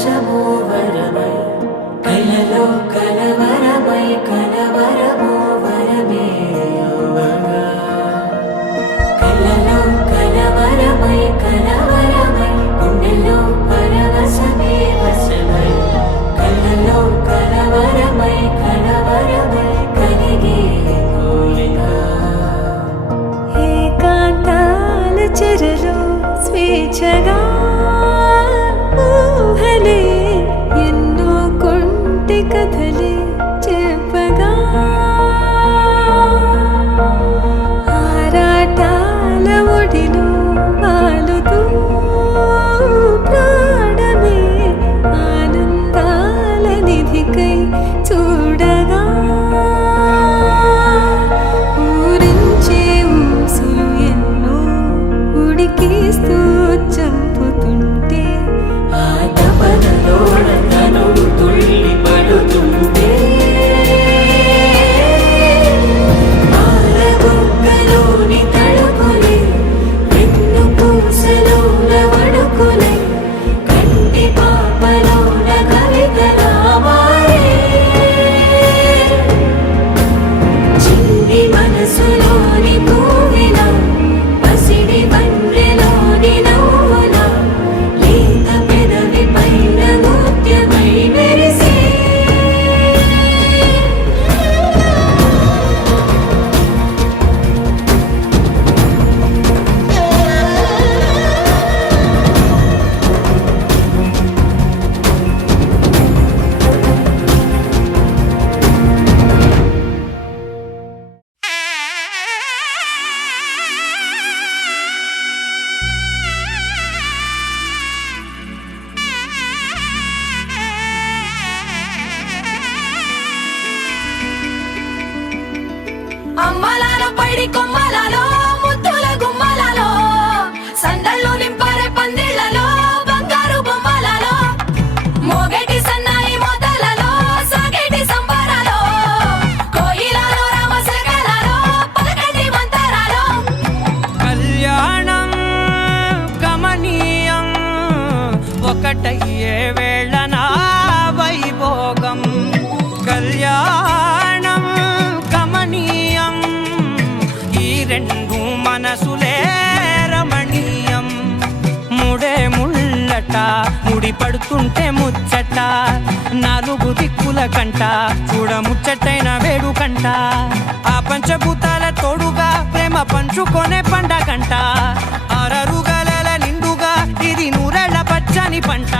పరవశము వరమై కలలో కలవరమై కలవరము వరమే యోగగా కలలో కలవరమై కలవరమై గుండెలో పరవశమే వశమై కలలో కలవరమై కలవరమై కలిగే కోరిక ఏకాంతాల చెరలో స్వేచ్ఛగా ఊహలే ఎన్నో కొంటె కథలే చెప్పగా ఆరాటాల ఒడిలో వాలుతూ ప్రాణమే ఆనందాల నిధికై చూడగా ఊరించే ఊసులు ఎన్నో ఉడికిస్తూ చంపుతుంటే ఆ తపనలోన తనువు తుళ్ళి పడుతుంటే పాలబుగ్గలోని తడుకులే వెన్ను పూసలోన వడుకులే కంటి పాపలోన కవితలా మారే చిన్ని మనసులోని పూవిలా పసిడి బండ్రెలోని నవ్వులా లేత పెదవి పైన ముత్యమై మెరిసే అమ్మలాలో పైడి కొమ్మలలో ముద్దుల గుమ్మలలో సందళ్ళు నింపారే పందిళ్లలో బంగారు బొమ్మలలో మోగేటి సన్నాయి మోతలలో సాగేటి సంబరాలో కోయిలలో రామశకలలో పలకటి మంతరాలో కళ్యాణం గమనీయం ఒకటయ్యే వేళ నా వైభోగం కళ్యాణం గమనీయం ఈ రెండు మనసులే రమణీయం ముడే ముళ్ళట ముడి పడుతుంటే ముచ్చట నాలుగు దిక్కుల కంట చూడ ముచ్చటైన వేడుకంట ఆ పంచభూతాల తోడుగా ప్రేమ పంచుకొనే పండగంట అరరుగల నిండుగా ఇది నూరెళ్ళ పచ్చని పంట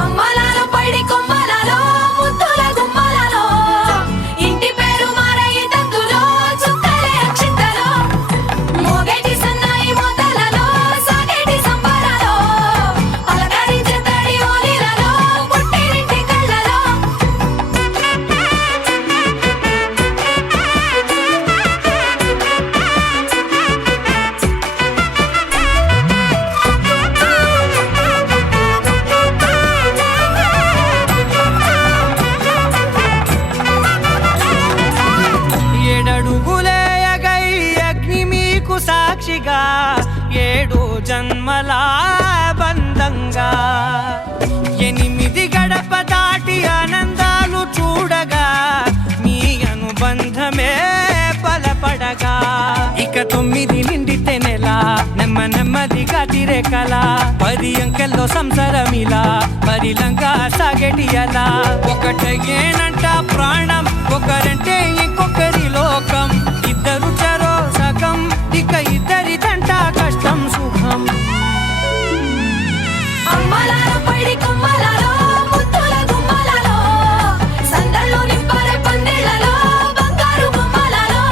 అమ్మలాలో పైడి కొమ్మలలో ముద్దుల గుమ్మలలో ఇంటి పేరు మారయి తందులో చుక్కలే అక్షింతలో మోగేటి సన్నాయి మోతలలో సాగేటి సంబరాలో పలకరించే తడి ఓలిలలో పుట్టినింటి కళ్ళలో ఏడడుగులే ఎగై అగ్ని మీకు సాక్షిగా ఏడు జన్మల బంధంగా ఎనిమిది గడప దాటి ఆనందాలు చూడగా మీ అనుబంధమే బలపడగా ఇక 9 నిండితే నెల నెమ్మదిగా తిరే కల 10 అంకెల్లో సంసారమిలా పరిలంగా సాగేటి అలా ఒకటేనంట ప్రాణం ఒకరంటే ఇంకొకరి లోకం ఇద్దరు చరో సగం ఇక ఇద్దరిదంట కష్టం సుఖం అమ్మలాలో పైడి కొమ్మలలో ముద్దుల గుమ్మలలో సందళ్ళు నింపారే పందిళ్లలో బంగారు బొమ్మలలో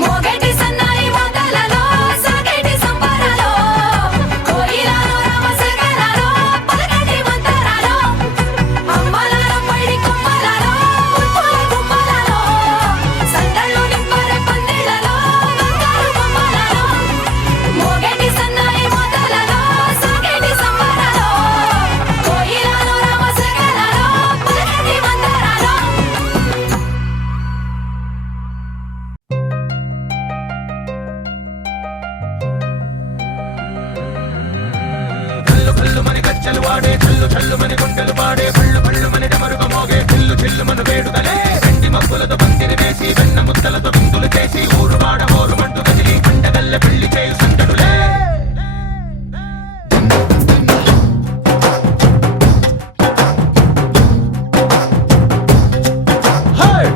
మోగేటి సన్నాయి మోతలలో సాగేటి సంబరాలో కోయిలలో రామశకలలో పలకటి మంతరాలో అమ్మలాలో పైడి కొమ్మలలో ముద్దుల గుమ్మలలో సందళ్ళు నింపారే చిల్లుమను వేడుకలే వెండి మబ్బులతో పందిరి వేసి వెన్న ముద్దలతో విందులు చేసి ఊరు వాడ ఊరు మంటూ కదిలి పండగల్లె పెళ్లి చేయు సందడులే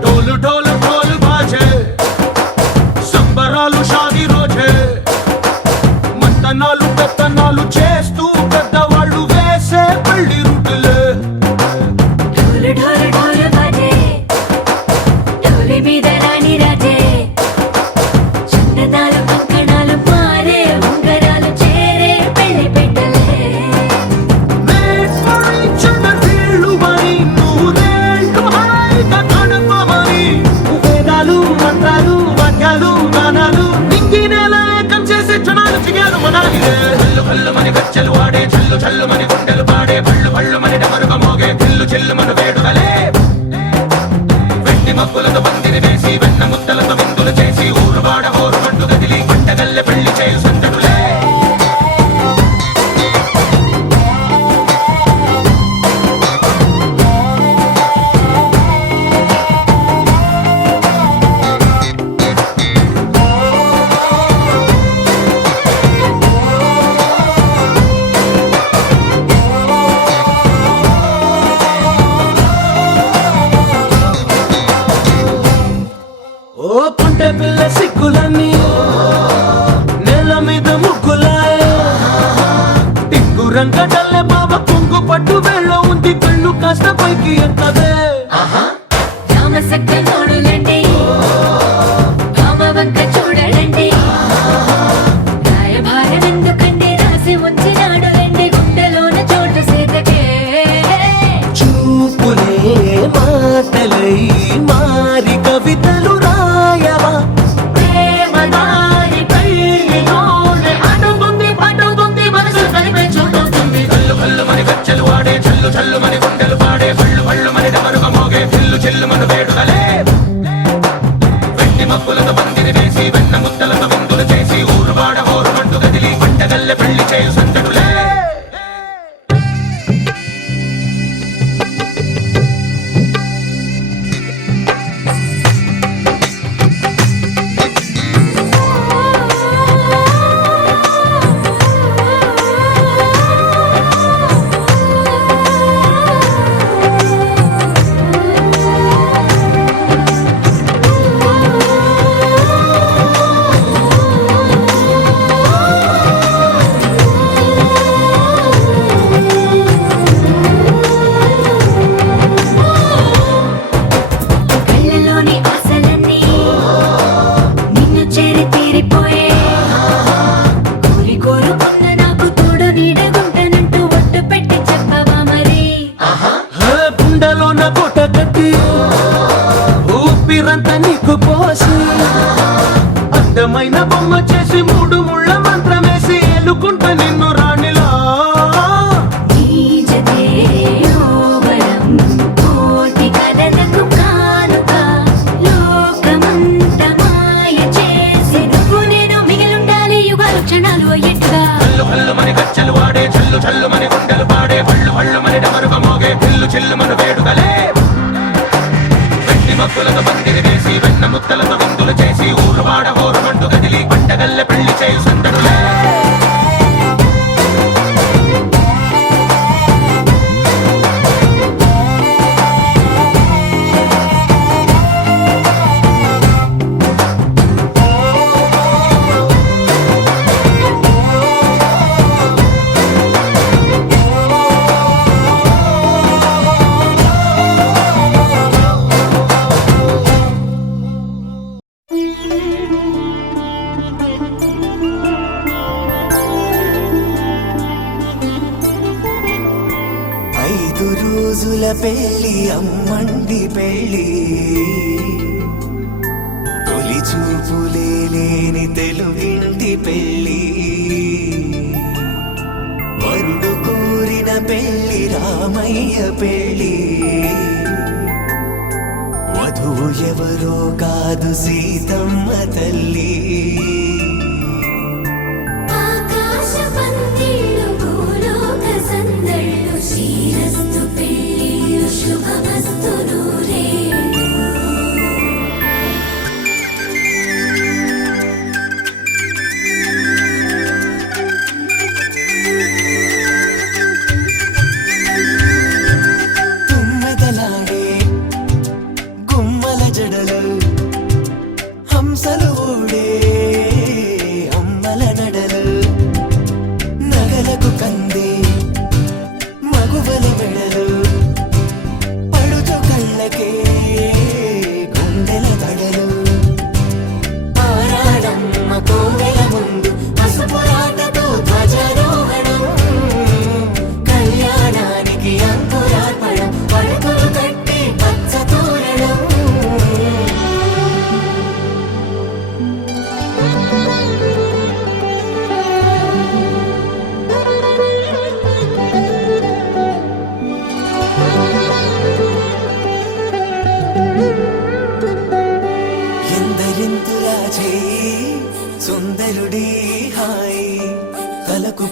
ढोल ढोल ढोल बाजे సంబరాలు షాదీ రోజే మంతనాలు పెత్తనాలు చేస్తూ పెద్దవాళ్ళు వేసే పెళ్లి రూటులే ढोल ढोल ढोल बाजे ढोली మీద రాణి రాజే చందనాలు కంకణాలు మారే ఉంగరాలు చేరే పెళ్లి పెట్టలే Made for each other వీళ్ళు మరి నూరేళ్ళు హాయిగా గడపమని వేదాలు మంత్రాలు వాక్యాలు గానాలు నింగినేల ఏకం చేసే క్షణాలు చిగారు మనాలిదే హల్లు హల్లు మని గజ్జలు వాడే చల్లు చల్లు మని గుండెలు పాడే పళ్ళు పళ్ళు మని డమరుగ మోగే చిల్లు చిల్లు మన వేడుకలే వెండి మబ్బులతో పందిరి వేసి వెన్న ముద్దలతో విందులు చేసి ఊరు వాడ ఊరు మంటూ కదిలి పంటగల్లె పెళ్లి చేయు సందడులే ఓ పుంటె పిల్ల సిక్కులన్నీ నేల మీద ముగ్గులాయ టింగు రంగడల్లె బాబ కొంగు పట్టు వెళ్ళ ఉంది కళ్ళు కాస్త పైకి ఎక్కదే రామ సక్క నోడులండి రామ వంక చూడలండి రాయభారం ఎందుకండి రాసి ఉంచినాడు రండి గుండెలోన చోటు సీతకే చూపులే మాటలై మారి కవితలు రాయవా ప్రేమ దారి పెళ్లిలోనే అడుగుంది పడుగుంది మనసు కలిపే చోటవుతుంది కళ్ళు కళ్ళు మని గజ్జలు వాడే చల్లు చల్లు మని గుండెలు పాడే పళ్ళు పళ్ళు మని డమరుగ మోగే చిల్లు చిల్లు మన వేడుకలే వెండి మబ్బులతో పందిరి వేసి వెన్న ముద్దలతో విందులు చేసి ఊరు వాడ ఊరు మంటూ కదిలి పంటగల్లె పెళ్లి చేయు సందడులే కళ్ళలోని ఆశలన్నీ నిన్ను చేరి తీరిపోయే కోరి కోరుకున్న నాకు తోడు నీడగుంటానంటూ ఒట్టు పెట్టి చెప్పవా మరి గుండెలోన కోట కట్టి ఊపిరంతా నీకు పోసి అందమైన బొమ్మ చేసి మూడు ముళ్ళ మంత్రమేసి ఎలుకుంటా నిన్ను రాణిలా నీజతే ఓవరం కోటి కథలకు కానుక లోకమంత మాయ చేసి నువ్వు నేను మిగిలుండాలి యుగాలు క్షణాలు అయ్యేట్టుగా హల్లు హల్లు మని గజ్జలు వాడే చల్లు చల్లు మని గుండెలు పాడే పళ్ళు పళ్ళు మని డమరుగ మోగే చిల్లు చిల్లు మన వేడుకలే వెండి మబ్బులతో పందిరి వేసి వెన్న ముద్దలతో విందులు చేసి ఊరు వాడ ఊరు మంటూ కదిలి పంటగల్లె పెళ్లి చేయు సందడులే రోజుల పెళ్లి అమ్మండి పెళ్లి తొలి చూపులే లేని తెలుగింటి పెళ్లి వరుడు కోరిన పెళ్లి రామయ్య పెళ్లి వధువు ఎవరో కాదు సీతమ్మ తల్లి ఆకాశ పందిళ్ళు భూలోక సందళ్ళు శ్రీరస్తు పెళ్ళిళ్ళు శుభమస్తు నూరే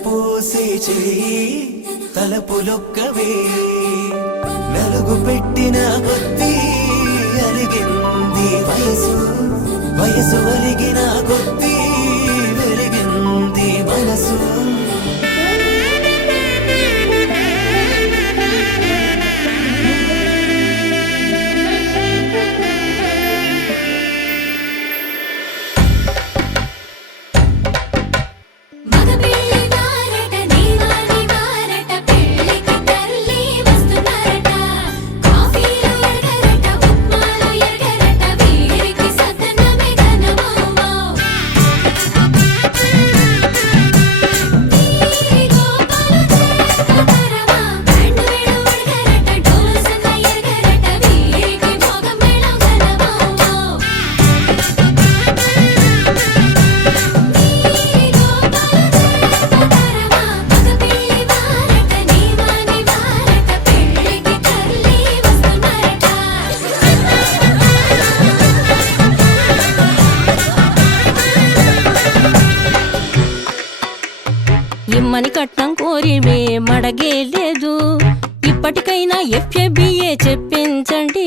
పోసే చెయ్యి తలపులొక్కవే నలుగు పెట్టిన కొద్దీ అరిగింది వయసు వయసు అరిగిన కొద్దీ వెలిగింది మనసు మగ పెళ్లి వారట నీవాని వారట పెళ్లికి తల్లి వస్తున్నారట కాఫీలు ఎరగరట ఉప్మాలు ఎరగరట వీరికి సదనమే ఘనమౌమౌ వీరి గోపాలు చేస్తరమా బ్యాండ్ మేళం ఎరగరట డోలు సన్న ఎరగరట వీరికి భోగం మేళం ఘనమౌమౌ ఇమ్మని కట్నం కోరి మే మడగే లేదు ఇప్పటికైనా ఎఫ్ఏబిఏ చెప్పించండి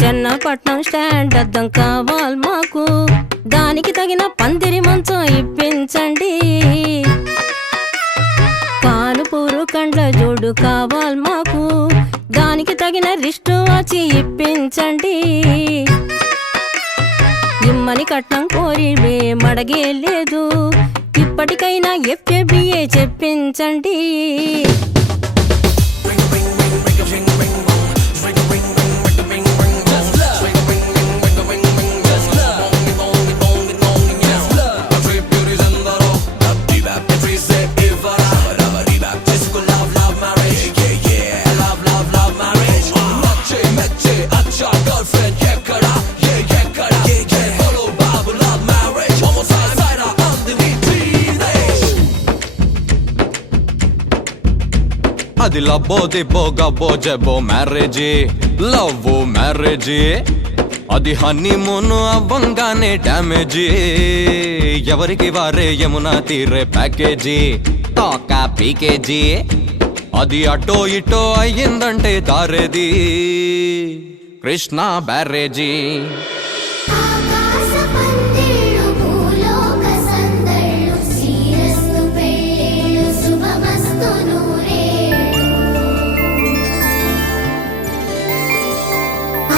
చెన్నపట్నం స్టాండ్ అద్దం కావాలి మాకు దానికి తగిన పందిరి మంచం ఇప్పించండి కానుపూరు కండ్ల జోడు కావాలి మాకు దానికి తగిన రిస్ట్ వాచి ఇప్పించండి ఇమ్మని కట్నం కోరి మే మడగే లేదు ఇప్పటికైనా ఎఫ్ఏబిఏ చెప్పించండి అది లబ్బో దిబ్బో గబ్బో జబ్బో మ్యారేజీ లవ్ మ్యారేజీ అది హనీమూన్ అవ్వంగానే డ్యామేజీ ఎవరికి వారే యమునా తీరే ప్యాకేజీ తోకా పీకేజీ అది అటో ఇటో అయ్యిందంటే దారేది కృష్ణ బ్యారేజీ ఆకాశ పందిళ్ళు భూలోక సందళ్ళు శ్రీరస్తు పెళ్ళిళ్ళు శుభమస్తు నూరేళ్ళు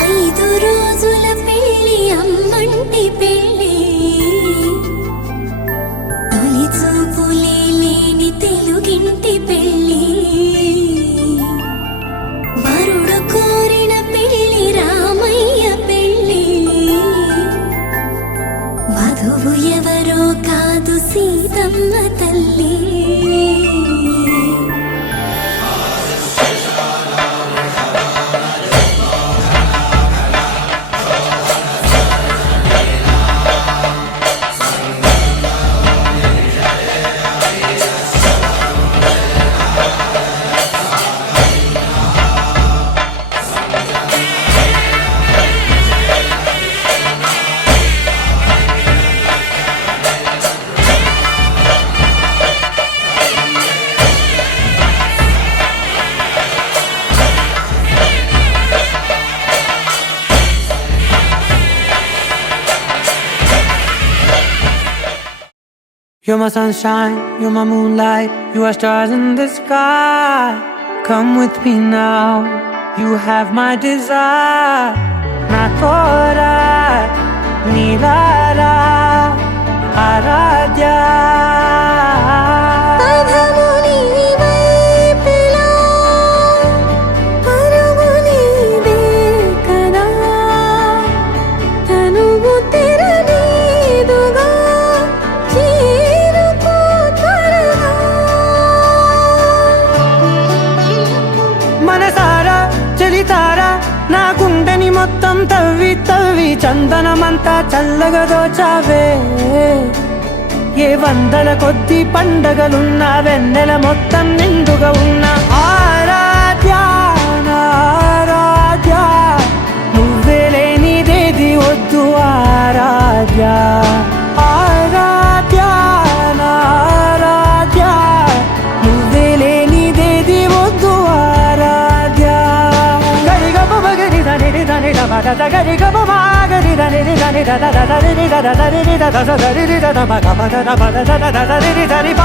5 రోజుల పెళ్ళి అమ్మంటి పెళ్ళి తొలి చూపులే లేని తెలుగింటి పెళ్ళి వరుడు కోరిన పెళ్ళి రామయ్య పెళ్ళి వధువు ఎవరో కాదు సీతమ్మ తల్లి You're my sunshine, you're my moonlight, you are stars in the sky. Come with me now, you have my desire. Na tora, nilara, aradya. నా గుండెని మొత్తం తవ్వి తవ్వి చందనమంతా చల్లగా దోచావే ఏ వందల కొద్ది పండగలున్నా వెన్నెల మొత్తం నిండుగా ఉన్న ఆరాధ్య నా ఆరాధ్య నువ్వే లేనిదేది వద్దు ఆరాధ్య ఆరాధ్య నా ఆరాధ్య ని ద ని ద ప ద ద గ రి గ ప మా గ రి ద ని ని ద ని ద ద ద ద రి ని ద ద ద రి ని ద ద స ద రి ని ద ద ప గ ప ద ద ప ద ద ద ద రి ని ద రి ప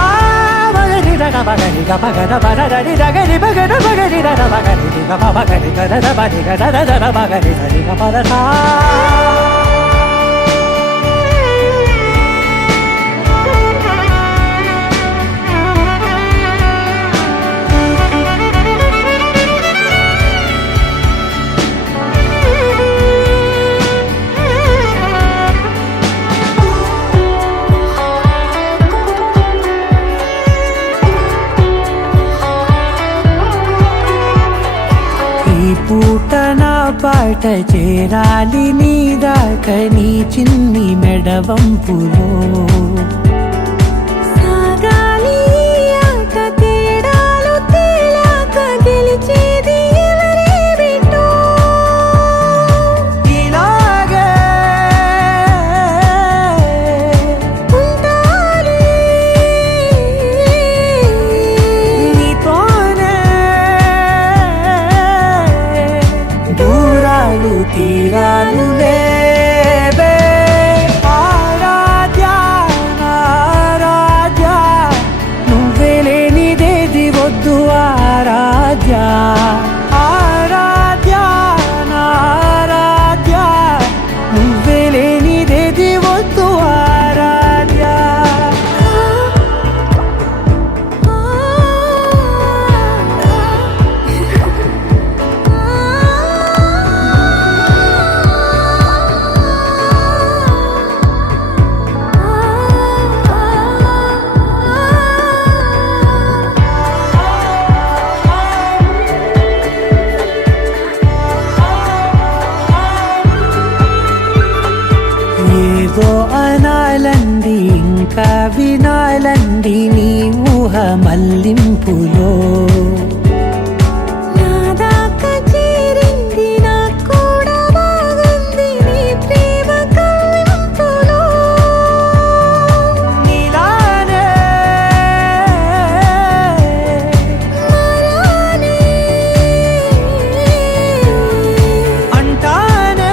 మ గ రి ద ద ప గ రి గ ప గ ద ప ద ద రి ద గ రి ప గ ద ప గ రి ద ద ప గ రి గ ప ప గ రి గ ద ద ప రి గ ద ద ద ద ప గ రి ద రి గ ప ద సా పూట నా పాట చేరాలి నీ దాకా నీ చిన్ని మెడవంపులో సాగాలి ఆట తేడాలు తేలాక గెలిచేది ఎవరే బిడ్డో ఇలాగే ఉంటాలి నీతోనే దూరాలు తీరాలు లేవే ఆరాధ్య ఆరాధ్య నువ్వే లేనిదేది వద్దు ఆరాధ్య ఆరాధ్య ఆరాధ్య నువ్వే లేనిదేది వద్దు ఆరాధ్య ఏదో అనాలండి ఇంకా వినాలండి నీ ఊహ మల్లింపులో నా దాకా చేరింది నాకు కూడా బాగుంది నీ ప్రేమ కవింపులో నీలానే మరానే అంటానే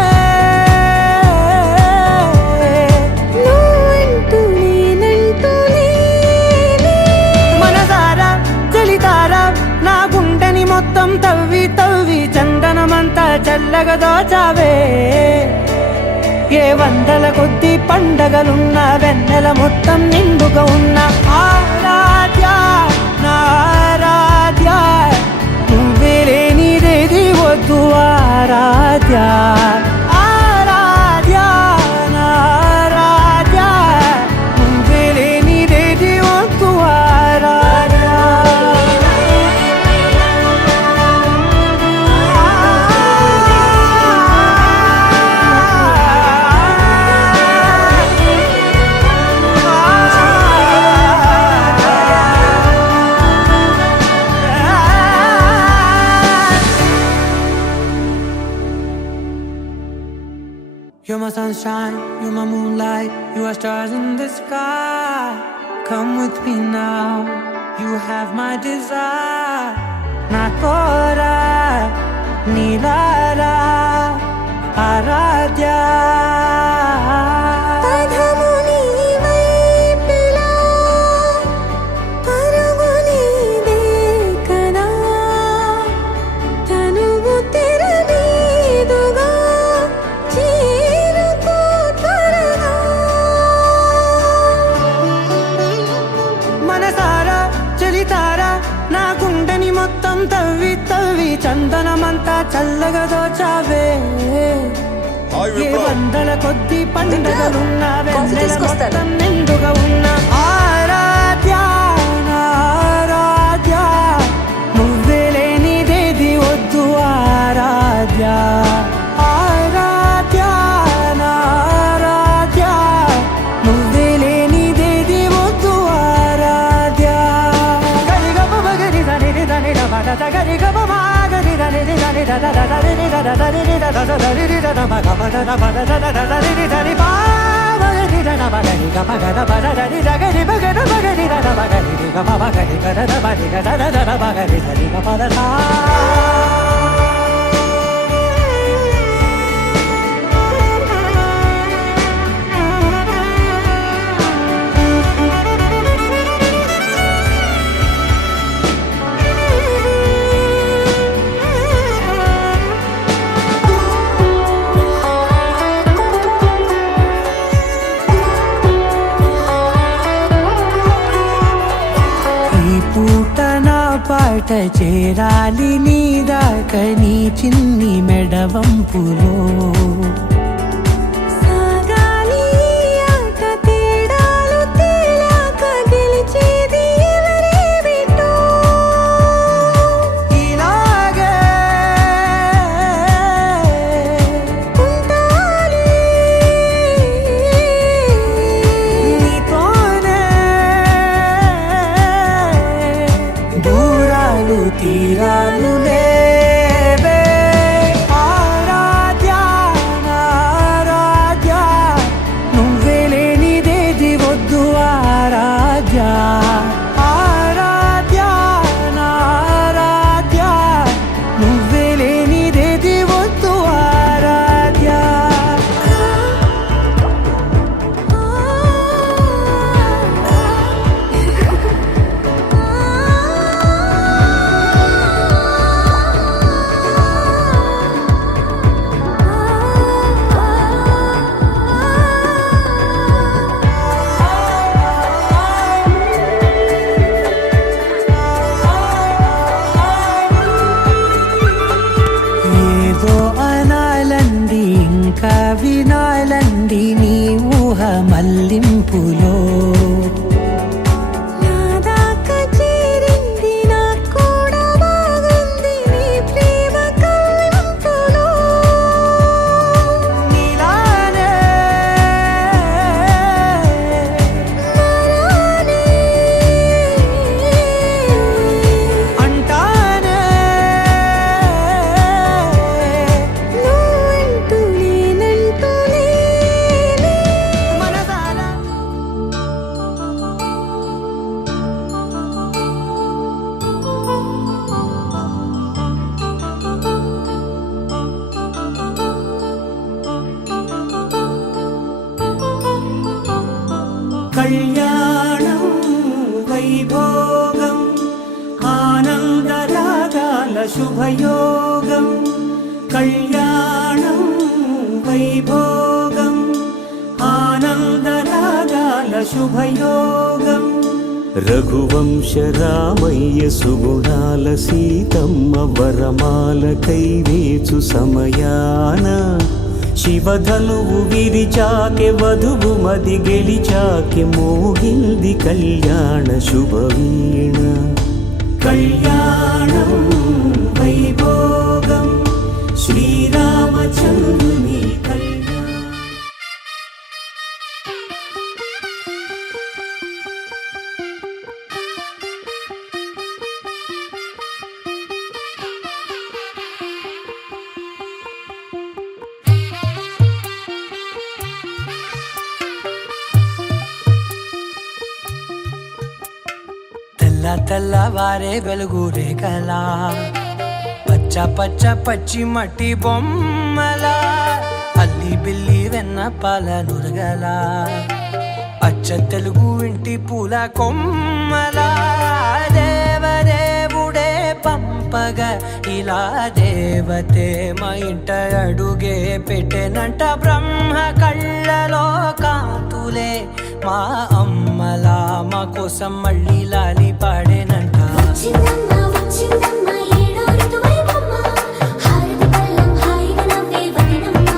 నువ్వంటూ నేనంటూ లేనే మనసారా చలితారా నా గుండెని మొత్తం తవ్వి తవ్వి చందనమంతా చల్లగా దోచావే ఏ వందల కొద్ది పండగలున్న వెన్నెల మొత్తం నిండుగా ఉన్న ఆరాధ్య నా ఆరాధ్య నువ్వే లేనిదేది వద్దు ఆరాధ్య ఆరాధ్య నా ఆరాధ్య నువ్వే లేనిదేది వద్దు ఆరాధ్య You're my sunshine, you're my moonlight, you are stars in the sky. Come with me now, you have my desire. Na tora, nilara, aradya. పదము నీ వైపులా పరుగు నీదే కదా తనువు తెర మీదుగా చేరుకో త్వరగా మనసారా చలితారా నా గుండెని మొత్తం తవ్వి తవ్వి చందనమంతా చల్లగా దోచావే ఏ వందల కొద్ది పండుగలున్న వెన్నెల మొత్తం నిండుగా ఉన్న ఆరాధ్య నా ఆరాధ్య నువ్వే లేనిదేది వద్దు ఆరాధ్య ఆరాధ్య నా ఆరాధ్య నువ్వే లేనిదేది వద్దు ఆరాధ్య గరి గప గరి దని దని ద ద గరి గప మా గరి దని దని ద ద ద రి ద ద రి ద ద ద రి ద ద ప గ ప ద ద ప ద ద ద ద రి ద రి ప మ గరి ద ద ప గరి గ ప గ ద ప ద ద రి ద గరి ప గ ద ప గరి ద ద ప గరి రి గ ప ప గరి గ ద ద ప రి గ ద ద ద ప గరి ద రి గ ప ద సా బాట చేరాలి నీ దాకా నీ చిన్ని మెడవంపులో సాగాలి ఆట తేడాలు తేలాక గెలిచేది ఎవరేమిటో ఇలాగే ఉండాలి నీతోనే దూరాలు తీరాలు లేవే ఆరాధ్య ఆరాధ్య నువ్వే లేనిదేది వద్దు ఆరాధ్య ఆరాధ్య ఆరాధ్య నువ్వే లేనిదేది వద్దు ఆరాధ్య ఏదో అనాలండి ఇంకా వినాలండి నీ ఊహ మల్లింపులో నా దాకా చేరింది నాకు కూడా బాగుంది నీ ప్రేమ కవ్వింపులో నీలానే మరానే అంటానే నువ్వంటూ నేనంటూ లేనే మనసారా కళ్యాణం వైభోగం ఆనందరాగాల శుభయోగం కళ్యాణం వైభోగం ఆనందరాగాల శుభయోగం రఘువంశ రామయ్య సుగుణాల సీతమ్మ వరమాల కైవేచు సమయాన శివధనువు విరిచాకె వధువు మది గెలిచాకె మోగింది కళ్యాణ శుభవీణ కళ్యాణం వైభోగం శ్రీరామచంద్రుని కళ్యాణం తెల్లవారే వెలుగు రేఖలా పచ్చ పచ్చ పచ్చి మట్టి బొమ్మలా అల్లి బిల్లి వెన్న పాల నురగలా అచ్చ తెలుగు ఇంటి పూల కొమ్మలా దేవదేవుడే పంపగా ఇలా దేవతే మా ఇంట అడుగే పెట్టెనంట బ్రహ్మ కళ్ళలో కాంతులే మా అమ్మలా మా కోసం మళ్ళీ లాలి పాడేనంట వచ్చిందమ్మా వచ్చిందమ్మా ఏడో ఋతువైవమ్మ హారతి పళ్ళం హాయిగా నవ్వే వదినమ్మ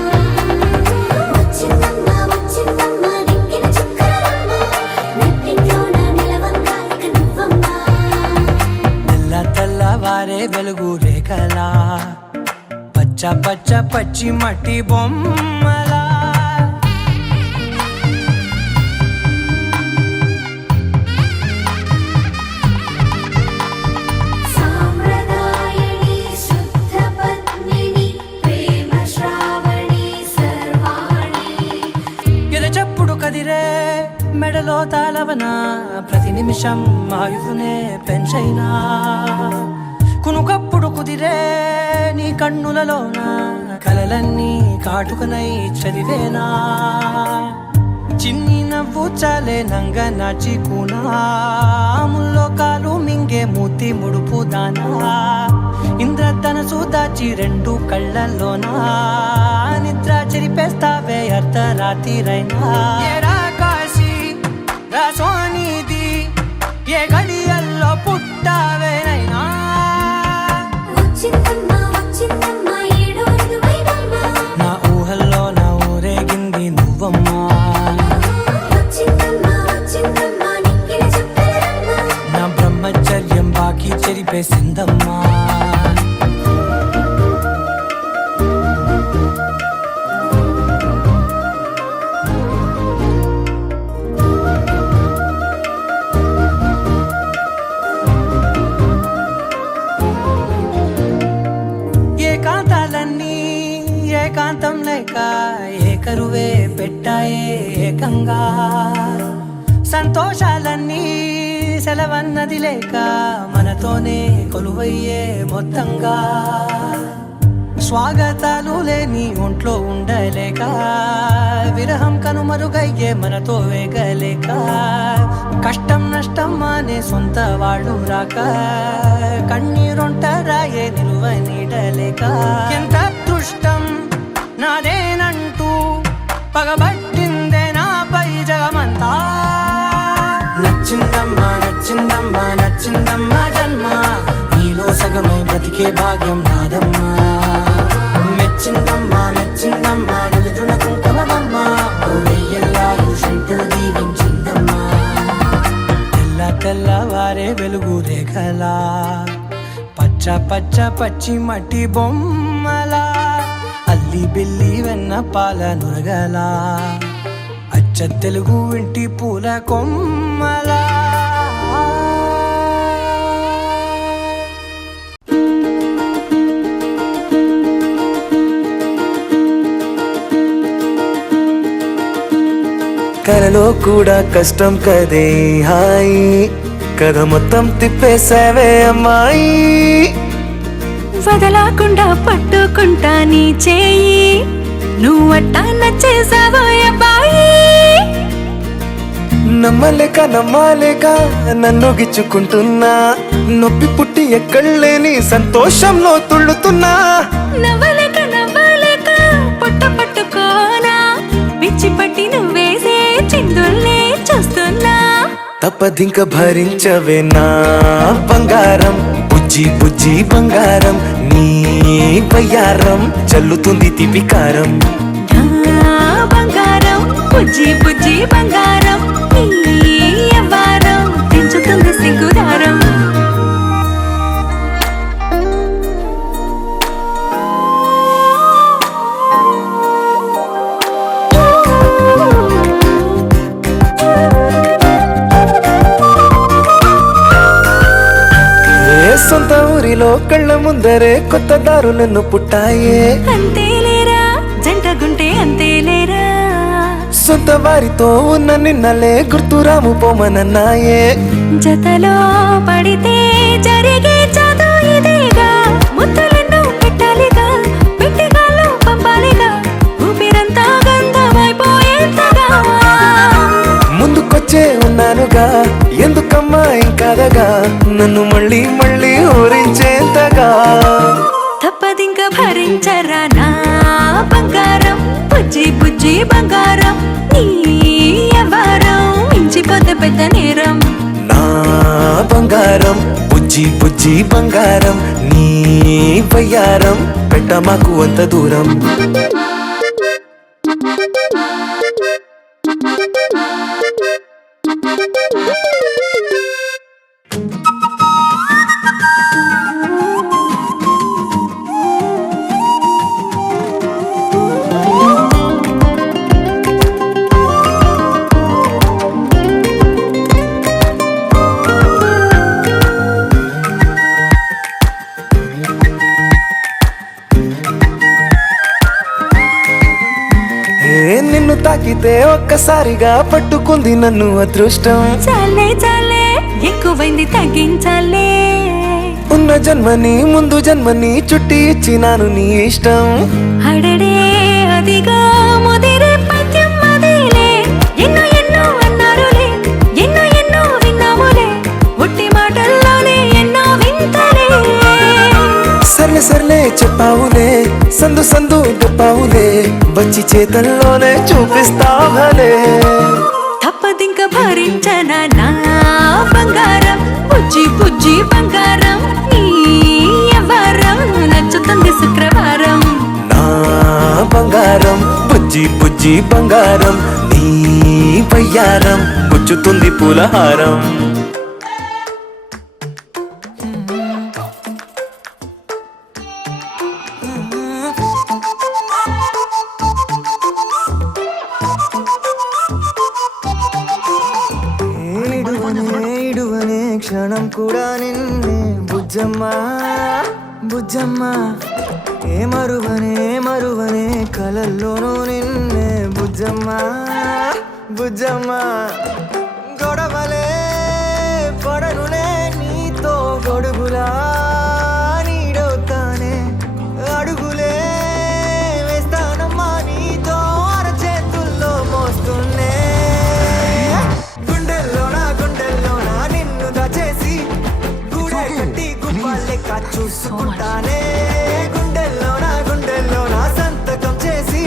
వచ్చిందమ్మా వచ్చిందమ్మా నెక్కిన చుక్కలమ్మ నెట్టింట్లోన నిలవంగా ఇక నువ్వమ్మా తెల్లవారే వెలుగు రేఖలా పచ్చ పచ్చ పచ్చి మట్టి బొమ్మలా సాంప్రదాయని శుద్ధ పద్మిని ప్రేమ శ్రావణి సర్వాణి ఎరచప్పుడు కదిరే మెడలో తాళవన ప్రతి నిమిషం ఆయువునే పెంచైనా కునుకప్పుడు కుదిరే నీ కన్నులలోన కలలన్నీ కాటుకనై చదివేనా చిన్ని నవ్వు చాలే నంగ నాచి కూనాముల్లో కాలు మింగే మూతి ముడుపు దానా ఇంద్రధనసు దాచి రెండు కళ్ళల్లోనా నిద్ర చెరిపేస్తావే అర్ధరాత్రిరైనా ఏరా కాశీ రా సోనిది ఏ గడియల్లో పుట్టావేనైనా లేక ఏకరువే పెట్టాయే ఏకంగా సంతోషాలన్నీ సెలవన్నది లేక మనతోనే కొలువయ్యే మొత్తంగా స్వాగతాలు లేని ఒంట్లో ఉండలేక విరహం కనుమరుగయ్యే మనతో వేగలేక కష్టం నష్టం అనే సొంత వాళ్ళు రాక కన్నీరొంటరాయే నిలువ నీడలేక ఎంత అదృష్టం నాదేనంటూ పగబట్టిందే నాపై జగమంతా నచ్చిందమ్మా నచ్చిందమ్మా నచ్చిందమ్మా జన్మ నీలో సగమై బ్రతికే భాగ్యం నాదమ్మా మెచ్చిందమ్మా మెచ్చిందమ్మా నిలుచున కుంకుమమ్మా వెయ్యల్లారు శంకులు దీవించిందమ్మా తెల్ల తెల్లవారే వెలుగు రేఖలా పచ్చ పచ్చ పచ్చి మట్టి బొమ్మలా అల్లి బిల్లి వెన్న పాల నురగలా అచ్చ తెలుగు ఇంటి పూల కొమ్మలా కలలో కూడా కష్టం కదే హాయి కథ మొత్తం తిప్పేసావే అమ్మాయి వదలకుండా పట్టుకుంటా నీ చేయి నువ్వట్టా నచ్చేసావో అబ్బాయి నమ్మలేక నమ్మలేక నన్ను గిచ్చుకుంటున్నా నొప్పి పుట్టి ఎక్కడలేని సంతోషంలో తుళ్ళుతున్నా నవ్వలేక నవ్వలేక పొట్ట పట్టుకోనా పిచ్చి పట్టి నువ్వేసే చిందుల్నే చూస్తున్నా తప్పదింక భరించవే నా బంగారం బుజ్జి బుజ్జి బంగారం నీ వయ్యారం చల్లుతుంది తిపికారం నా బంగారం బుజ్జి బుజ్జి బంగారం నీ యవ్వారం పెంచుతుంది సిగ్గుదారం సొంత ఊరిలో కళ్ళ ముందరే కొత్త దారులను పుట్టాయే అంతేలేరా జంట గుంటే అంతేలేరా సొంత వారితో ఉన్న నిన్నలే గుర్తురాము పోమనన్నాయే జతలో పడితే జరిగే చదువు ఇదేగా ముద్దులెన్నో పెట్టాలిగా పెట్టిగాళ్ళు పంపాలిగా ఊపిరంతా గంధమైపోయేంతగా ముందుకొచ్చే ఉన్నానుగా ఎందుకమ్మా ఇంకాదగా నన్ను మళ్ళీ మళ్ళీ ఊరించేంతగా తప్పదింక భరించరా నా బంగారం బుజ్జి బుజ్జి బంగారం నీ యవ్వారం మించిపోతే పెద్ద నేరం నా బంగారం బుజ్జి బుజ్జి బంగారం నీ వయ్యారం పెట్ట మాకు అంత దూరం నిన్ను తాకితే ఒక్కసారిగా పట్టుకుంది నన్ను అదృష్టం చాలే చాలే ఎక్కువైంది తగ్గించాలే ఉన్న జన్మని ముందు జన్మని చుట్టి ఇచ్చినాను నీ ఇష్టం అడడే అదిగా ముదిరే పద్యం అదేలే ఎన్నో ఎన్నో అన్నారులే ఎన్నో ఎన్నో విన్నాములే ఒట్టి మాటల్లోనే ఎన్నో వింతలే సర్లే సర్లే చెప్పావులే సందు సందు చెప్పావులే వచ్చి చేతల్లోనే చూపిస్తావలే తప్పదింక భరించనా నా బంగారం బుజ్జి బుజ్జి బంగారం నీ యవ్వారం నచ్చుతుంది శుక్రవారం నా బంగారం బుజ్జి బుజ్జి బంగారం నీ వయ్యారం గుచ్చుతుంది పూలహారం క్షణం కూడా నిన్నే బుజ్జమ్మ బుజ్జమ్మ ఏ మరువనే కలల్లోనూ నిన్నే బుజ్జమ్మ బుజ్జమ్మ గొడవలే పడనులే నీతో గొడుగులా నీడవుతానే అడుగులే వేస్తానమ్మా నీతో అరచేతుల్లో మోస్తున్నే గుండెల్లోనా నిన్ను దాచేసి గూడే కట్టి గుప్పాలు లెక్క చూసుకుంటానే గుండెల్లోనా సంతకం చేసి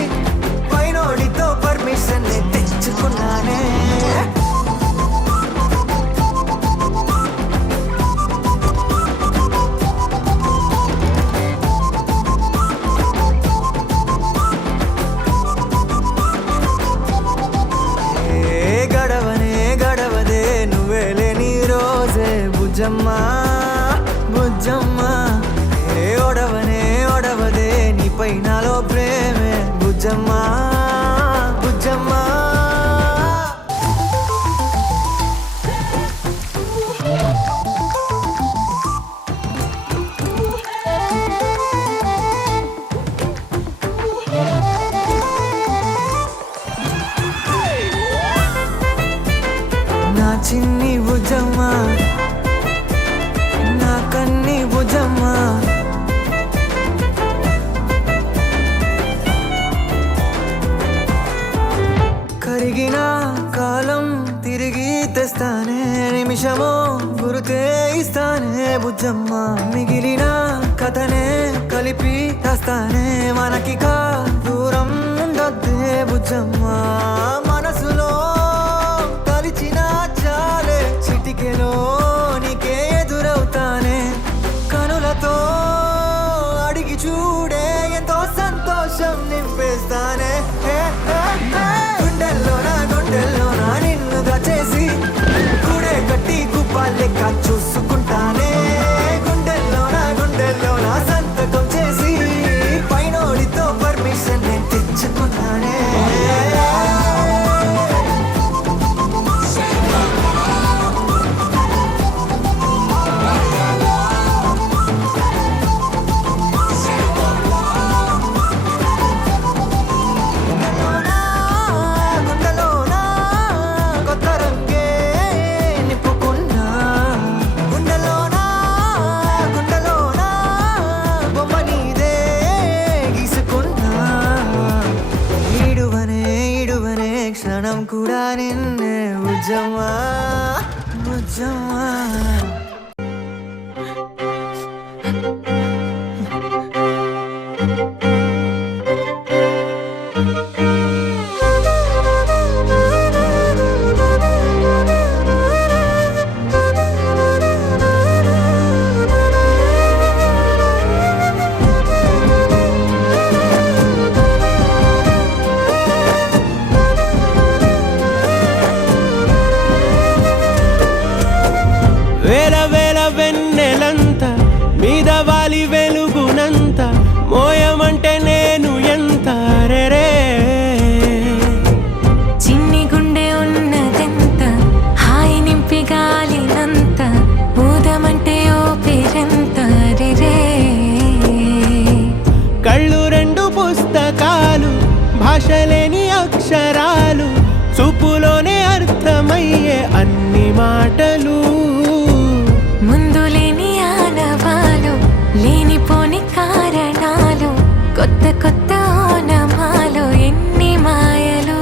పైనోడితో పర్మిషన్ తెచ్చుకున్నానే గడవదే నువ్వే లేని రోజే బుజ్జమ్మ బుజ్జమ్మ ఒడవదే నీపై నాలో ప్రేమే బుజ్జమ్మ బుజ్జమ్మ నా చిన్ని బుజ్జమ్మ నా కన్ని బుజ్జమ్మ కరిగిన కాలం తిరిగి తెస్తానే నిమిషమో గురుతే ఇస్తానే బుజ్జమ్మ మిగిలిన కథనే కలిపి రాస్తానే మనకిక దూరం ఉండొద్దే బుజ్జమ్మ మనసులో కలిచిన చాలే చిటికెలో నీకే ఎదురవుతానే కనులతో అడిగి చూడే ఎంతో సంతోషం నింపేస్తానే గుండెల్లోనా నిన్ను దాచేసి గూడే కట్టి గుప్పాలు లెక్క చూసుకుంటానే గుండెల్లోనా సంతకం చేసి పైనోడితో పర్మిషన్ నేను తెచ్చుకున్నానే క్షణం కూడా నిన్నే బుజ్జమ్మ బుజ్జమ్మ వేల వెన్నెలంత మీద వాలి వెలుగునంత మోయమంటే నేను ఎంత రే చిన్ని గుండె ఉన్నదెంత హాయి నింపి గాలినంత ఊదమంటే ఓ పేరెంత రే కళ్ళు రెండు పుస్తకాలు భాషలేని అక్షరాలు చూపులోనే అర్థమయ్యే అన్ని మాటలు ముందు లేని ఆనవాలు లేనిపోని కారణాలు కొత్త కొత్త ఓనమాలు ఎన్ని మాయలు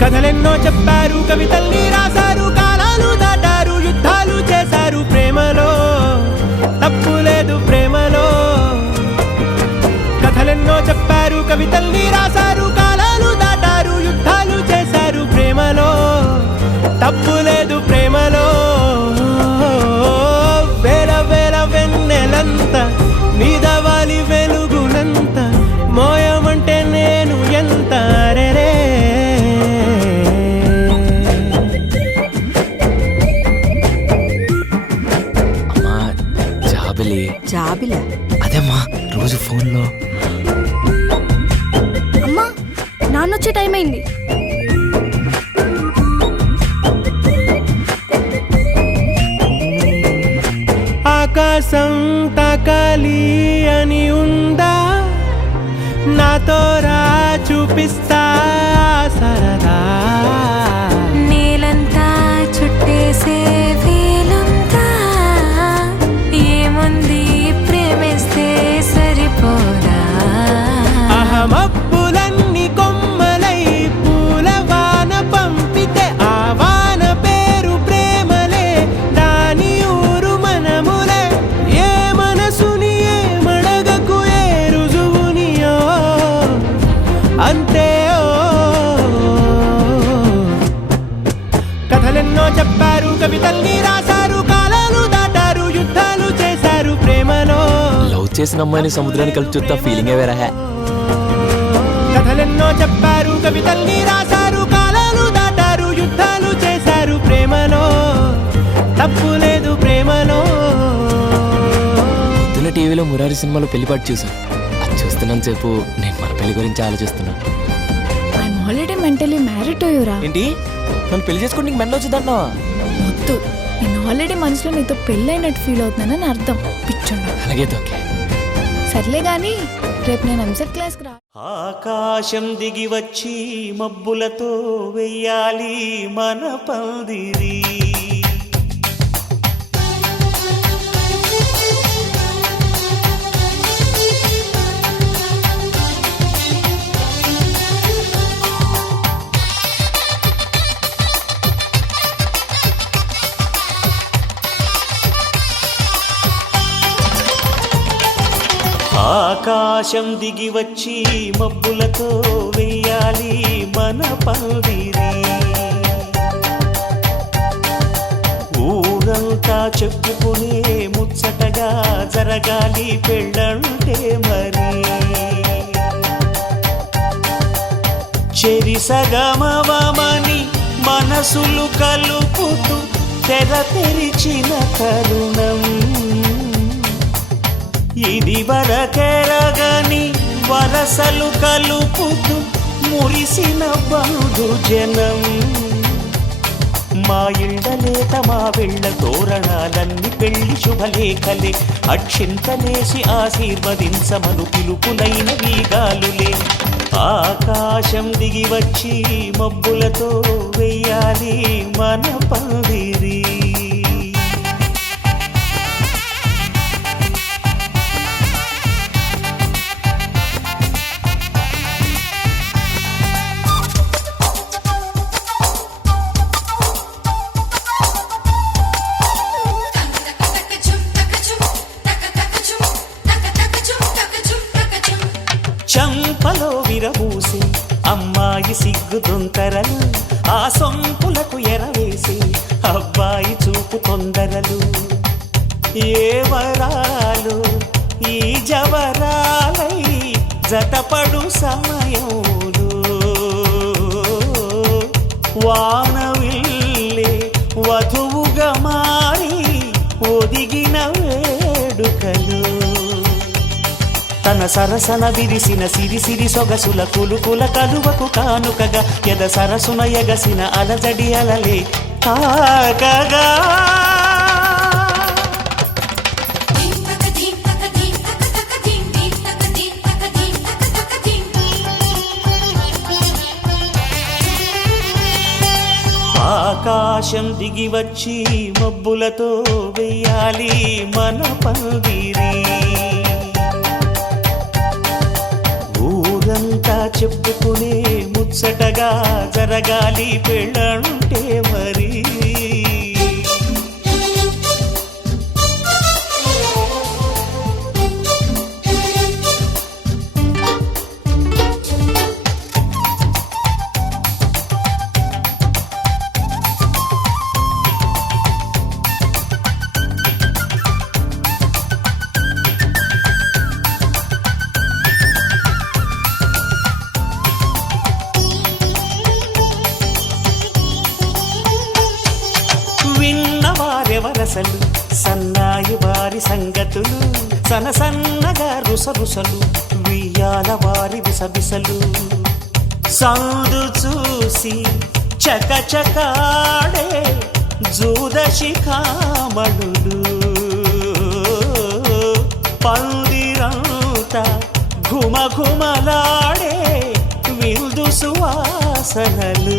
కథలెన్నో చెప్పారు కవితల్ని రాశారు కాలాలు దాటారు యుద్ధాలు చేశారు ప్రేమలో తప్పు లేదు ప్రేమలో కథలెన్నో చెప్పారు కవితల్ని రాశారు కాలాలు దాటారు యుద్ధాలు చేశారు ప్రేమలో తప్పు లేదు ప్రేమలో వేల వెన్నెలంత మీద వాలి వెలుగునంత మోయమంటే నేను ఎంత రే అమ్మా జాబిలి అదేమ్మా రోజు ఫోన్లో అమ్మా నాన్నొచ్చే టైం అయింది. ఆకాశం తాకాలి అని నాతో రా చూపిస్తా సరదా నేలంతా చుట్టేసే వీలుందా ఏముంది ప్రేమిస్తే సరిపోదా అహమప్పులన్నీ కొమ్మలై పూల వాన పంపితే ఆ వాన పేరు ప్రేమలే దాని ఊరు మనములే ఏ మనసుని ఏ మడగకు ఏ రుజువునియో అంతే కథలెన్నో చెప్పారు కవితల్ని రాశారు కాలాలు దాటారు యుద్ధాలు చేశారు ప్రేమలో లవ్ చేసిన అమ్మాయిని సముద్రాన్ని కలిపి చూస్తా ఫీలింగే వేరే కథలెన్నో చెప్పారు కవితల్ని రాశారు కాలాలు దాటారు యుద్ధాలు చేశారు ప్రేమలో తప్పు లేదు ప్రేమలో పొద్దున టీవీలో మురారి సినిమాలో పెళ్లిపాటు చూసాను అది చూస్తున్నంత సేపు నేను మన పెళ్లి గురించి ఆలోచిస్తున్నా I'm already mentally married to యురా. ఏంటి నన్ను పెళ్లి చేసుకుని నీకు మెంటల్ వచ్చిందన్నావా వద్దు, నేను ఆల్రెడీ మనసులో నీతో పెళ్ళైనట్టు ఫీల్ అవుతున్నానని అర్థం. పిచ్చోడా. అలాగే ఓకే సర్లే గానీ రేపు నేను ఎంసెట్ క్లాస్కి రా. ఆకాశం దిగి వచ్చి మబ్బులతో వెయ్యాలి మన పందిరి ఆకాశం దిగి వచ్చి మబ్బులతో వెయ్యాలి మన పందిరి ఊరంతా చెప్పుకునే ముచ్చటగా జరగాలి పెళ్ళంటే మరి చెరిసగమవమని మనసులు కలుపుతూ తెర తెరిచిన తరుణం ఇది వరకెరగని వరసలు కలుపుతూ మురిసిన బంధు జనం మా ఇళ్ళలేత మా వెళ్ళ తోరణాలన్నీ పెళ్లి శుభలేఖలే అక్షింతలేసి ఆశీర్వదించమను పిలుపులైన వీగాలులే ఆకాశం దిగి వచ్చి మబ్బులతో వెయ్యాలి మన పందిరి చంపలో విరబూసి అమ్మాయి సిగ్గు దొంతరలు ఆ సొంపులకు ఎరవేసి అబ్బాయి చూపు తొందరలు ఏ వరాలు ఈ జవరాలై జతపడు సమయంలో వానవిల్లే వధువుగా మారి ఒదిగిన వేడుకలు తన సరసన విరిసిన సిరిసిరి సొగసుల కులుకుల కలువకు కానుకగా ఎద సరసున ఎగసిన అలజడి అలలే తాకగా ఆకాశం దిగి వచ్చి మబ్బులతో వెయ్యాలి మన పందిరి ఊరంతా చెప్పుకునే ముచ్చటగా జరగాలి పెళ్ళంటే మరి వరసలు సన్నాయి వారి సంగతులు సనసన్నగా రుసరుసలు వియ్యాల వారి విసబిసలు సందు చూసి చకచకాడే జూదశిఖామణులు పందిరంతా ఘుమ ఘుమలాడే విందు సువాసనలు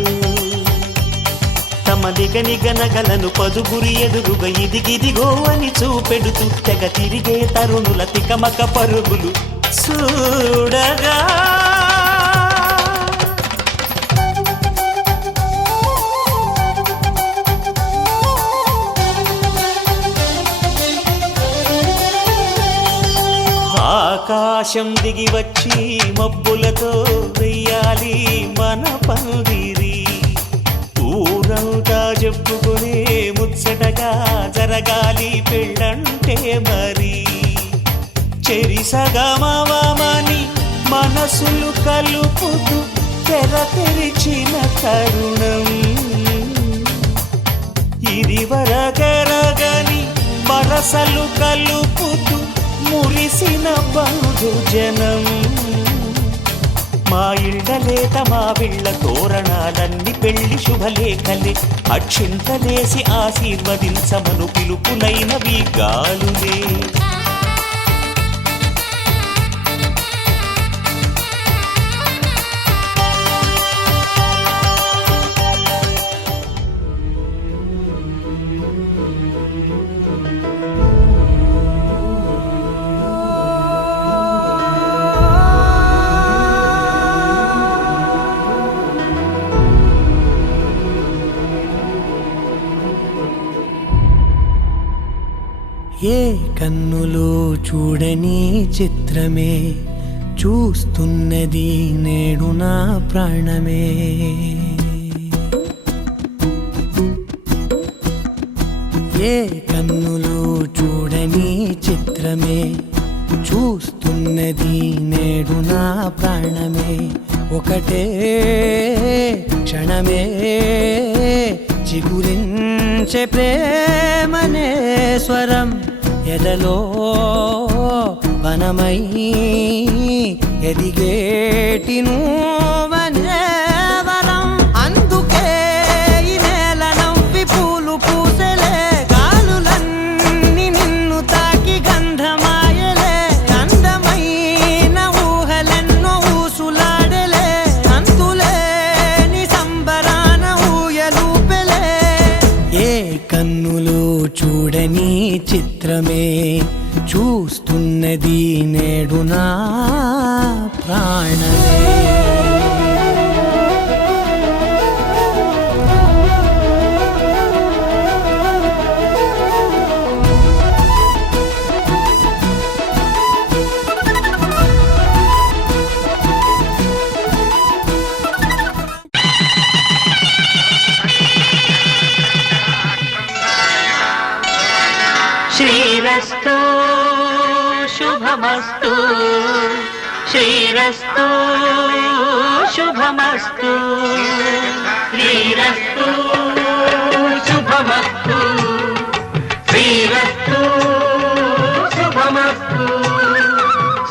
తమ నిగనగలను పదుగురి ఎదురుగా ఇదిగిదిగో అని చూపెడుతూ తెగ తిరిగే తరుణుల తికమక పరుగులు చూడగా ఆకాశం దిగి వచ్చి మబ్బులతో వెయ్యాలి మన పందిరి ఊరంతా చెప్పుకునే ముచ్చటగా జరగాలి పెళ్ళంటే మరి చెరిసగమవమని మనసులు కలుపుతూ తెర తెరిచిన తరుణం ఇది వరగరగని వరసలు కలుపుతూ మురిసిన బంధుజనం మా ఇళ్ళలేత మా విళ్ళ తోరణాలన్నీ పెళ్లి శుభలేఖలే అక్షింతలేసి ఆశీర్వదించమను పిలుపులైనవి గాలులే ఏ కన్నులో చూడని చిత్రమే చూస్తున్నది నేడు నా ప్రాణమే ఏ కన్నులో చూడని చిత్రమే చూస్తున్నది నేడు నా ప్రాణమే ఒకటే క్షణమే చిగురించే ప్రేమనే స్వరం ఎదలో వనమై ఎదిగేటి నువ్వనే వరం అందుకే ఈ నేల నవ్వి పూలు పూసలే గాలులన్నీ నిన్ను తాకి గంధమాయలే అందమైన ఊహలెన్నో ఊసులాడలే అంతులేని సంబరాన ఊయలూపెలే ఏ కన్నులో చూడని చిత్రమే చూస్తున్నది నేడు నా ప్రాణమే శ్రీరస్తు శుభమస్తు శ్రీరస్తు శుభమస్తు శ్రీరస్తు శుభమస్తు శ్రీరస్తు శుభమస్తు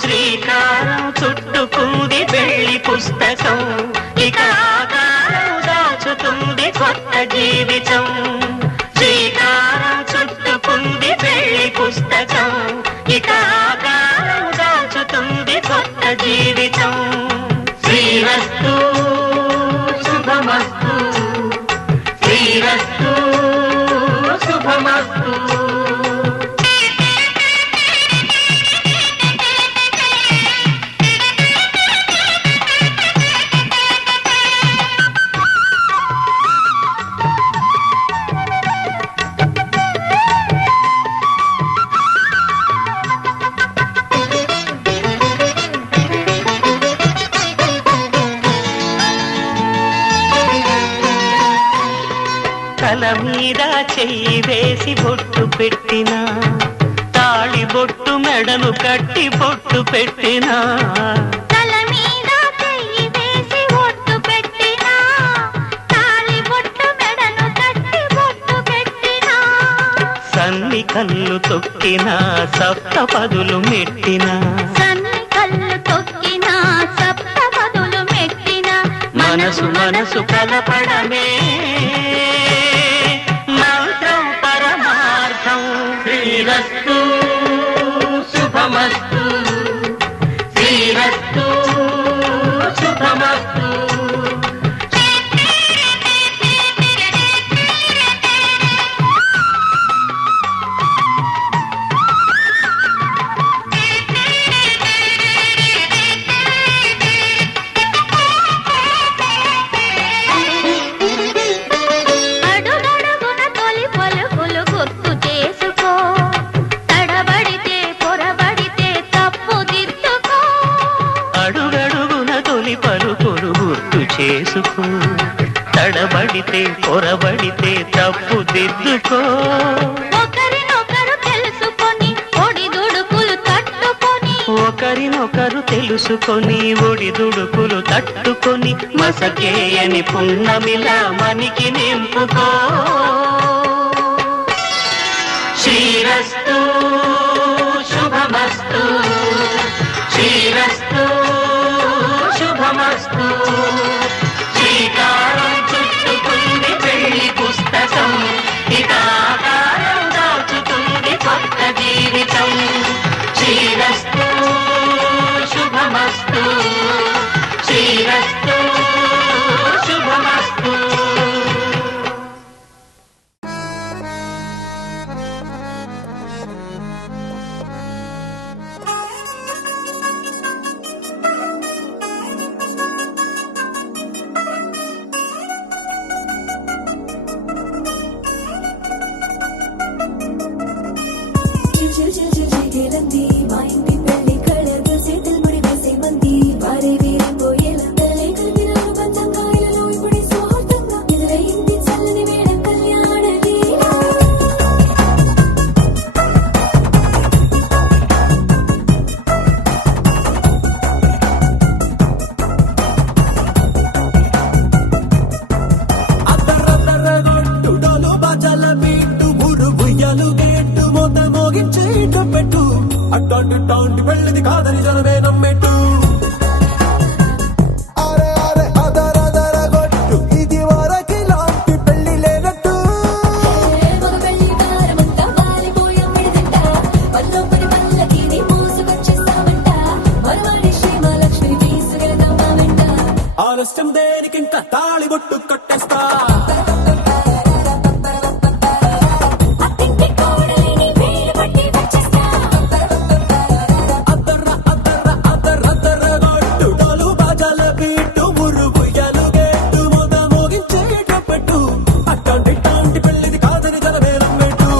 శ్రీకారం చుట్టుకుంది పెళ్లి పుస్తకం ఇక ఆకారం దాచుతుంది కొత్త జీవితం శ్రీకారం చుట్టుకుంది పెళ్లి పుస్తకం ఇక ఆకారం దాచుతుంది కొత్త జీవితం శ్రీరస్తు శుభమస్తు శ్రీరస్తు శుభమస్తు తల మీద చెయ్యి వేసి బొట్టు పెట్టినా తాళి బొట్టు మెడను కట్టి బొట్టు పెట్టినా తల మీద చెయ్యి వేసి బొట్టు పెట్టినా తాళి బొట్టు మెడను కట్టి బొట్టు పెట్టినా సన్ని కళ్ళు తొక్కినా సప్త పదులు మెట్టినా సన్ని కళ్ళు తొక్కినా సప్త పదులు మెట్టినా మనసు మనసు కలపడమే మంత్రం పరమార్థం శ్రీరస్తు శుభమస్తు శ్రీరస్తు పడితే పొరబడితే తప్పు దిద్దుకో. ఒకరినొకరు తెలుసుకొని ఒడిదుడుకులు తట్టుకొని ఒకరినొకరు తెలుసుకొని ఒడిదుడుకులు తట్టుకొని మసకేయని పున్నమిలా మనికి నింపుకో. శ్రీరస్తు శుభమస్తు, శ్రీరస్తు శుభమస్తు. శ్రీకారం చుట్టుకుంది పెళ్లి పుస్తకం, ఇకాకారం దాచుతుంది కొత్త జీవితం. శ్రీరస్తు శుభమస్తు, శ్రీరస్తు శుభమస్తు. మా ఇంటి పెళ్లి కళగా చేతులు ముడి వేసే మంది వారే వేరే పోయేలా కలిగిన బంధంగా ఇలలో ఇప్పుడు సౌహృదంగా ఎదురైంది చల్లని వేడ కళ్యాణ లీల. అద్దరద్దరగొట్టుడోలు బాజాల బీటు మురు బుయ్యలు గేట్టు మోత మోగించేట పెట్టు. అట్టాంటి టాంటి పెళ్ళిది కాదని జనమే నమ్మెట్టు. అరే అరే అదరదరగొట్టు ఇది వరకి లాంటి పెళ్లి లేనట్టు. మగ పెళ్లి దారమంతా వాలిపోయాం విడిదంట, పల్లోపడి పల్లకిని మోసుకొచ్చేస్తామంట, మరవాడి శ్రీమహాలక్ష్మిని తీసుకెళ్తాం మా వెంట. ఆలస్యం దేనికింకా తాళి బొట్టు కట్టేస్తా. అత్తింటి కోడలిని వేలు పట్టి వచ్చేస్తా. అద్దర్ర అద్దర్ర అద్దరద్దరగొట్టుడోలు బాజాల బీటు మురు బుయ్యలు గేట్టు మోత మోగించేట పెట్టు. అట్టాంటి టాంటి పెళ్ళిది కాదని జనమే నమ్మెట్టు.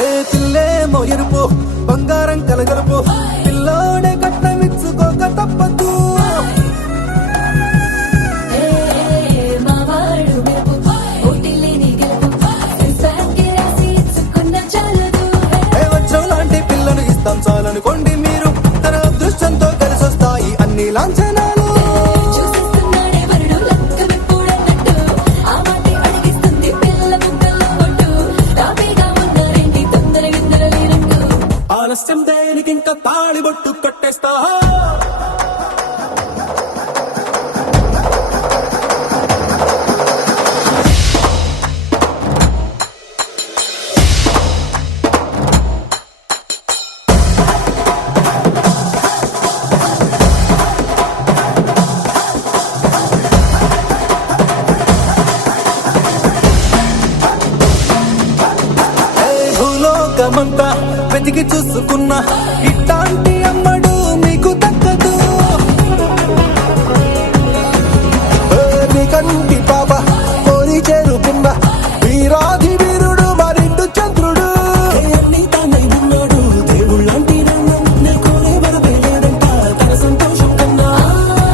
ఏ పిల్లేమో ఎరుపు బంగారం కలగలుపు, పిల్లోడే కట్టమిచ్చుకోక తప్పదు. మా వాడు మెరుపు ఓటిల్లేని గెలుపు, సెన్సార్కి రాసి ఇచ్చుకున్న చాలదు. ఏ వచ్చం లాంటి పిల్లను ఇస్తాం చాలనుకోండి మీరు, తన అదృష్టంతో కలిసొస్తాయి అన్ని లాంఛనాలు. చూసేస్తున్నాడే వరుడు లక్క విప్పుడన్నట్టు, ఆ మాటే అడిగిస్తుంది పిల్ల బుగ్గల్లో ఒట్టు. తాపీగా ఉన్నారేంటి తొందర గిందర లేనట్టు. ఆలస్యం దేనికింకా తాళి బొట్టు కట్టేస్తా. భూలోకమంతా వెతికి చూసుకున్నా ఇట్లాంటి అమ్మడు మీకు దక్కదు. నీ కంటి పాప కోరి చేరుకున్న వీరాధి వీరుడు మరిండు చంద్రుడు. అన్ని తానై ఉన్నాడు దేవుళ్ళంటి నన్ను నే కోరే వరమే లేదంట తన సంతోషం కన్నా.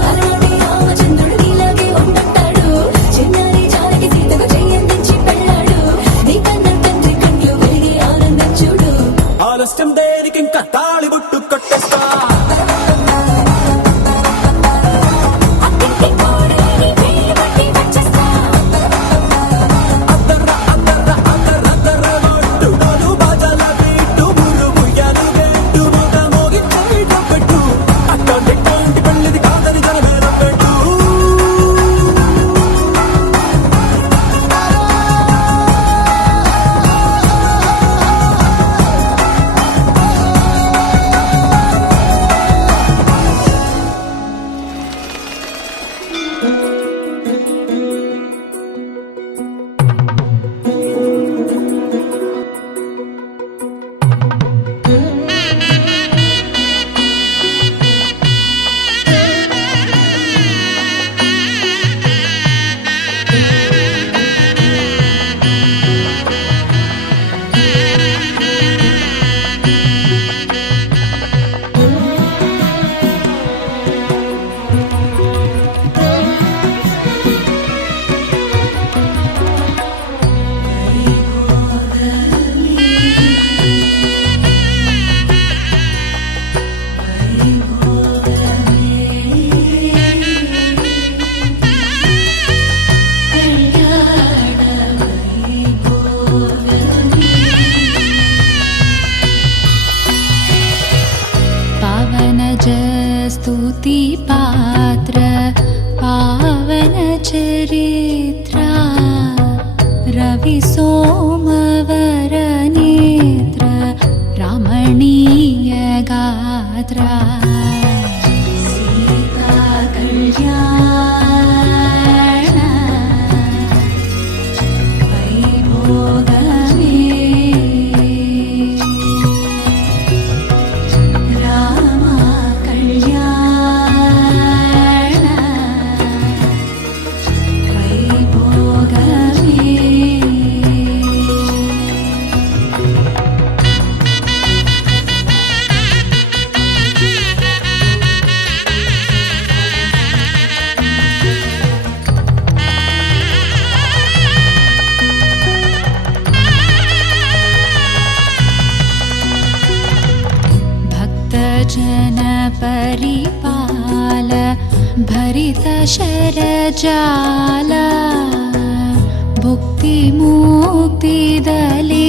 అలనాటి రామచంద్రుడు నీలాగే ఉండంటాడు, చిన్నారి జానకి సీతకు చెయ్యందించి పెళ్ళాడు. నీ కన్న తండ్రి కండ్లు వెలిగి ఆనందం చూడు. ఆలస్యం దేనికింకా తాళి బొట్టు కట్టేస్తా. అత్తింటి కోడలిని వేలు పట్టి వచ్చేస్తా. అద్దర్ర అద్దర్ర అద్దరద్దరగొట్టుడోలు బాజాల బీటు మురు బుయ్యలు గేట్టు మోత మోగించేట పెట్టు. అట్టాంటి టాంటి పెళ్ళిది కాదని జనమే నమ్మెట్టు. स्तुति पात्र पावन चरित्रा रवि सोमवर नेत्र रमणीय गात्रा सीता कल्याण वैभोगमे रामा कल्याण वैभोगमे भक्तजन परिपाल भरित शरजाल भुक्ति मुक्ति दले